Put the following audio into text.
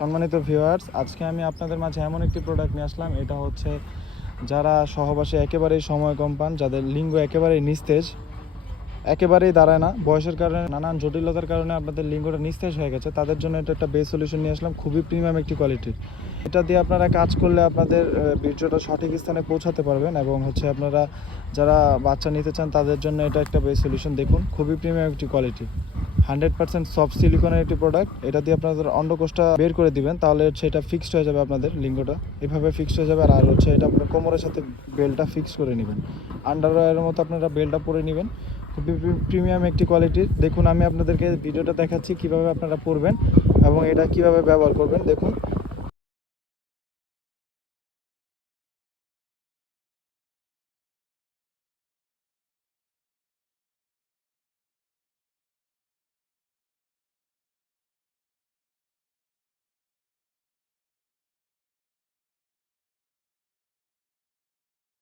সম্মানিত ভিউয়ার্স, আজকে আমি আপনাদের মাঝে এমন একটি প্রোডাক্ট নিয়ে আসলাম। এটা হচ্ছে যারা সহবাসে একেবারেই সময় কম পান, যাদের লিঙ্গ একেবারেই নিস্তেজ, একেবারেই দাঁড়ায় না, বয়সের কারণে নানান জটিলতার কারণে আপনাদের লিঙ্গটা নিস্তেজ হয়ে গেছে, তাদের জন্য এটা একটা বেস্ট সলিউশন নিয়ে আসলাম। খুবই প্রিমিয়াম একটি কোয়ালিটির। এটা দিয়ে আপনারা কাজ করলে আপনাদের বীর্যটা সঠিক স্থানে পৌঁছাতে পারবেন এবং হচ্ছে আপনারা যারা বাচ্চা নিতে চান তাদের জন্য এটা একটা বেস্ট সলিউশন। দেখুন, খুবই প্রিমিয়াম একটি কোয়ালিটি, 100% সফট সিলিকনের একটি প্রোডাক্ট। এটা দিয়ে আপনাদের অন্ডকোষটা বের করে দিবেন, তাহলে হচ্ছে এটা ফিক্সড হয়ে যাবে, আপনাদের লিঙ্গটা এভাবে ফিক্সড হয়ে যাবে। আর হচ্ছে এটা আপনার কোমরের সাথে বেল্টটা ফিক্স করে নেবেন, আন্ডারওয়্যারের মতো আপনারা বেল্টটা পরে নেবেন। খুবই প্রিমিয়াম একটি কোয়ালিটির। দেখুন, আমি আপনাদেরকে ভিডিওটা দেখাচ্ছি কিভাবে আপনারা পরবেন এবং এটা কিভাবে ব্যবহার করবেন। দেখুন,